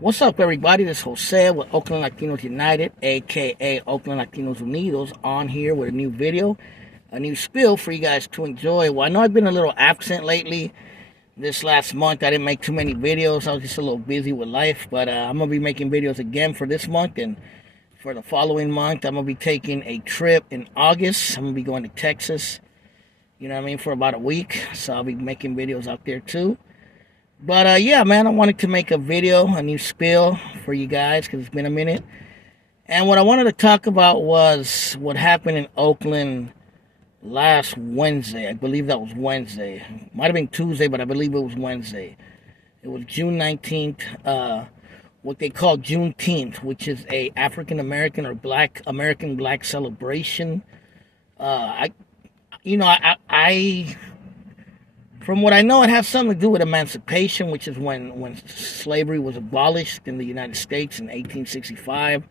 What's up, everybody? This is Jose with Oakland Latinos United, aka Oakland Latinos Unidos, on here with a new video, a new spiel for you guys to enjoy. Well, I know I've been a little absent lately. This last month, I didn't make too many videos. I was just a little busy with life, but I'm going to be making videos again for this month, and for the following month, I'm going to be taking a trip in August. I'm going to be going to Texas, for about a week, so I'll be making videos out there too. But yeah, man, I wanted to make a video, a new spiel for you guys because it's been a minute. And what I wanted to talk about was what happened in Oakland last Wednesday. I believe that was Wednesday. Might have been Tuesday, but I believe it was Wednesday. It was June 19th, what they call Juneteenth, which is a African American or Black American Black celebration. I From what I know, it has something to do with emancipation, which is when slavery was abolished in the United States in 1865.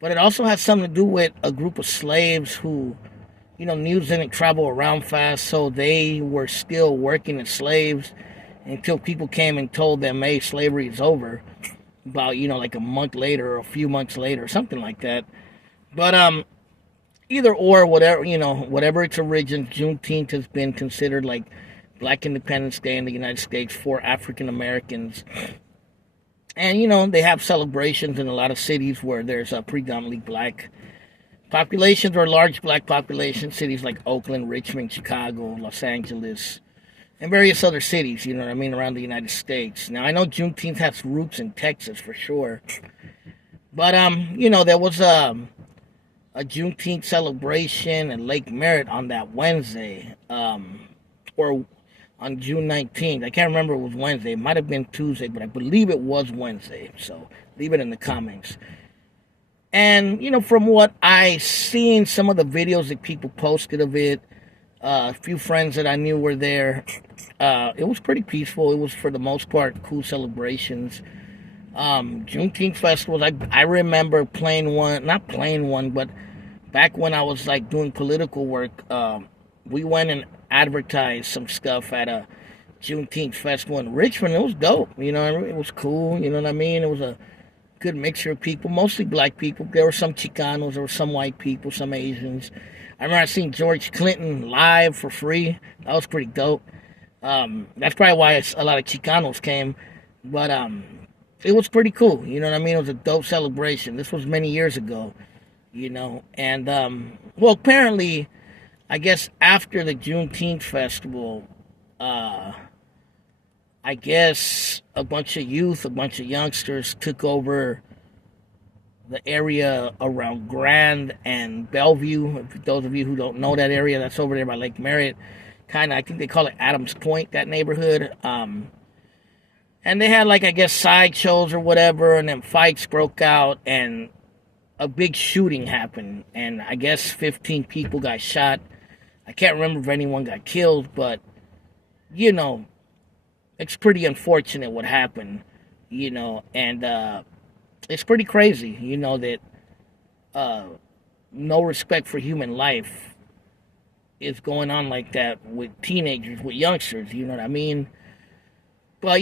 But it also has something to do with a group of slaves who, news didn't travel around fast, so they were still working as slaves until people came and told them, hey, slavery is over, about, like a month later or a few months later, something like that. But either or, whatever its origin, Juneteenth has been considered like Black Independence Day in the United States for African Americans. And, they have celebrations in a lot of cities where there's a predominantly black populations or large black populations, cities like Oakland, Richmond, Chicago, Los Angeles, and various other cities, around the United States. Now, I know Juneteenth has roots in Texas for sure. But, there was a Juneteenth celebration at Lake Merritt on that Wednesday, or on June 19th. I can't remember if it was Wednesday. It might have been Tuesday, but I believe it was Wednesday. So leave it in the comments. And, from what I seen, some of the videos that people posted of it, a few friends that I knew were there. It was pretty peaceful. It was, for the most part, cool celebrations. Juneteenth festivals, I remember not playing one, but back when I was, doing political work, we went and advertised some stuff at a Juneteenth festival in Richmond. It was dope, it was cool, It was a good mixture of people, mostly black people. There were some Chicanos, there were some white people, some Asians. I remember I seen George Clinton live for free. That was pretty dope. That's probably why a lot of Chicanos came, but it was pretty cool, It was a dope celebration. This was many years ago, and well, apparently, I guess after the Juneteenth festival, I guess a bunch of youngsters took over the area around Grand and Bellevue. For those of you who don't know that area, that's over there by Lake Merritt. I think they call it Adams Point, that neighborhood. And they had, I guess, sideshows or whatever, and then fights broke out, and a big shooting happened. And I guess 15 people got shot. I can't remember if anyone got killed, but, it's pretty unfortunate what happened, and it's pretty crazy, that no respect for human life is going on like that with teenagers, with youngsters, you know what I mean? But,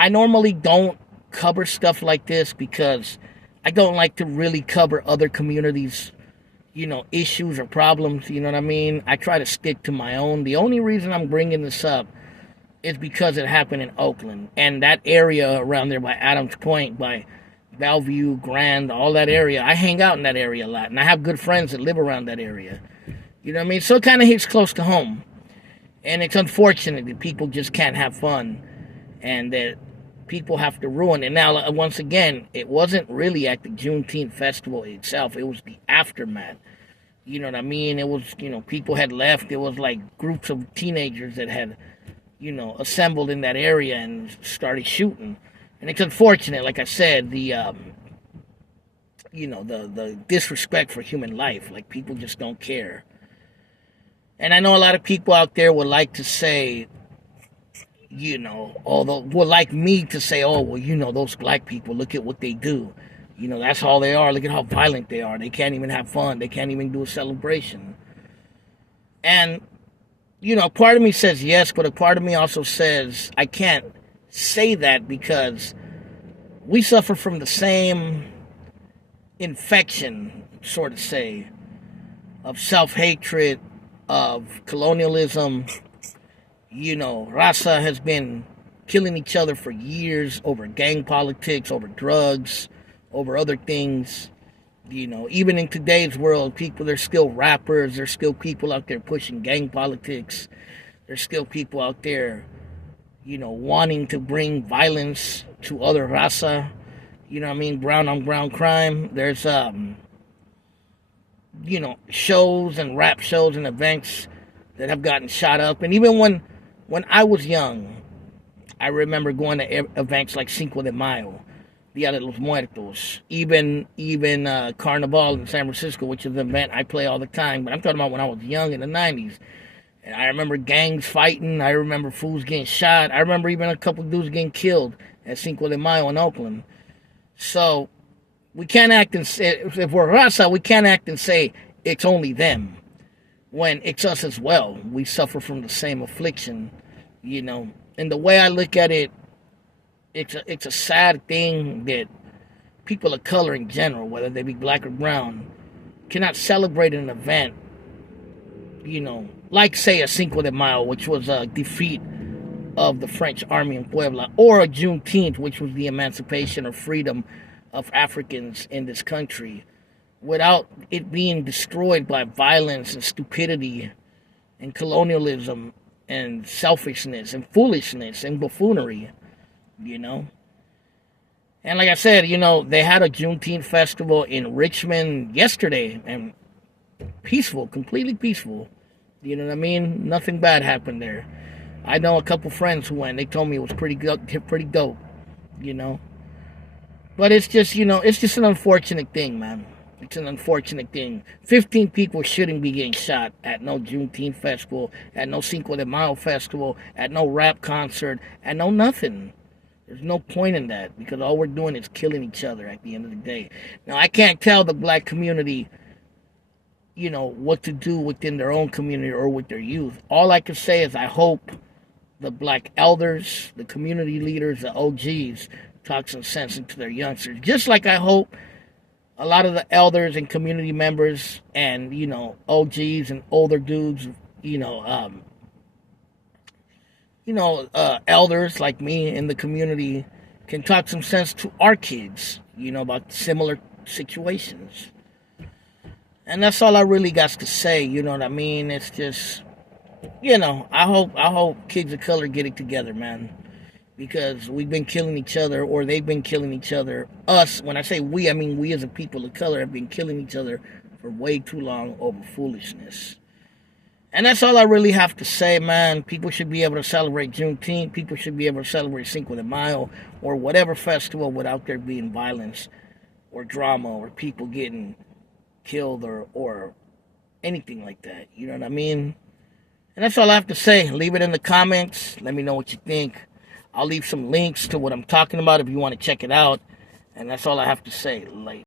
I normally don't cover stuff like this because I don't like to really cover other communities' issues or problems, you know what I mean? I try to stick to my own. The only reason I'm bringing this up is because it happened in Oakland. And that area around there by Adams Point, by Bellevue, Grand, all that area, I hang out in that area a lot. And I have good friends that live around that area. You know what I mean? So it kind of hits close to home. And it's unfortunate that people just can't have fun and that people have to ruin it. Now, once again, it wasn't really at the Juneteenth festival itself. It was the aftermath. You know what I mean? It was, people had left. It was groups of teenagers that had, assembled in that area and started shooting. And it's unfortunate, like I said, the disrespect for human life. People just don't care. And I know a lot of people out there would like to say, although would like me to say, oh, well, those black people, look at what they do. That's all they are. Look at how violent they are. They can't even have fun. They can't even do a celebration. And, part of me says yes, but a part of me also says I can't say that because we suffer from the same infection, sort of say, of self-hatred, of colonialism. Raza has been killing each other for years over gang politics, over drugs, over other things. Even in today's world, there's still rappers, there's still people out there pushing gang politics. There's still people out there, wanting to bring violence to other raza. Brown on brown crime. There's, shows and rap shows and events that have gotten shot up. And even when I was young, I remember going to events like Cinco de Mayo, Dia de los Muertos, even Carnival in San Francisco, which is an event I play all the time. But I'm talking about when I was young in the 90s. And I remember gangs fighting. I remember fools getting shot. I remember even a couple dudes getting killed at Cinco de Mayo in Oakland. So we can't act and say, if we're Raza, we can't act and say it's only them, when it's us as well. We suffer from the same affliction, And the way I look at it, it's a sad thing that people of color in general, whether they be black or brown, cannot celebrate an event, like, say, a Cinco de Mayo, which was a defeat of the French army in Puebla, or a Juneteenth, which was the emancipation or freedom of Africans in this country, without it being destroyed by violence and stupidity and colonialism and selfishness and foolishness and buffoonery, And like I said, they had a Juneteenth festival in Richmond yesterday, and peaceful, completely peaceful. You know what I mean? Nothing bad happened there. I know a couple friends who went. They told me it was pretty dope, But it's just, it's just an unfortunate thing, man. It's an unfortunate thing. 15 people shouldn't be getting shot at no Juneteenth festival, at no Cinco de Mayo festival, at no rap concert, at no nothing. There's no point in that, because all we're doing is killing each other at the end of the day. Now, I can't tell the black community, what to do within their own community or with their youth. All I can say is I hope the black elders, the community leaders, the OGs, talk some sense into their youngsters. Just like I hope a lot of the elders and community members and, OGs and older dudes, elders like me in the community can talk some sense to our kids, about similar situations. And that's all I really got to say, you know what I mean? It's just, I hope kids of color get it together, man. Because we've been killing each other, or they've been killing each other. Us, when I say we, I mean we as a people of color have been killing each other for way too long over foolishness. And that's all I really have to say, man. People should be able to celebrate Juneteenth. People should be able to celebrate Cinco de Mayo or whatever festival without there being violence or drama or people getting killed or anything like that. You know what I mean? And that's all I have to say. Leave it in the comments. Let me know what you think. I'll leave some links to what I'm talking about if you want to check it out. And that's all I have to say. Later.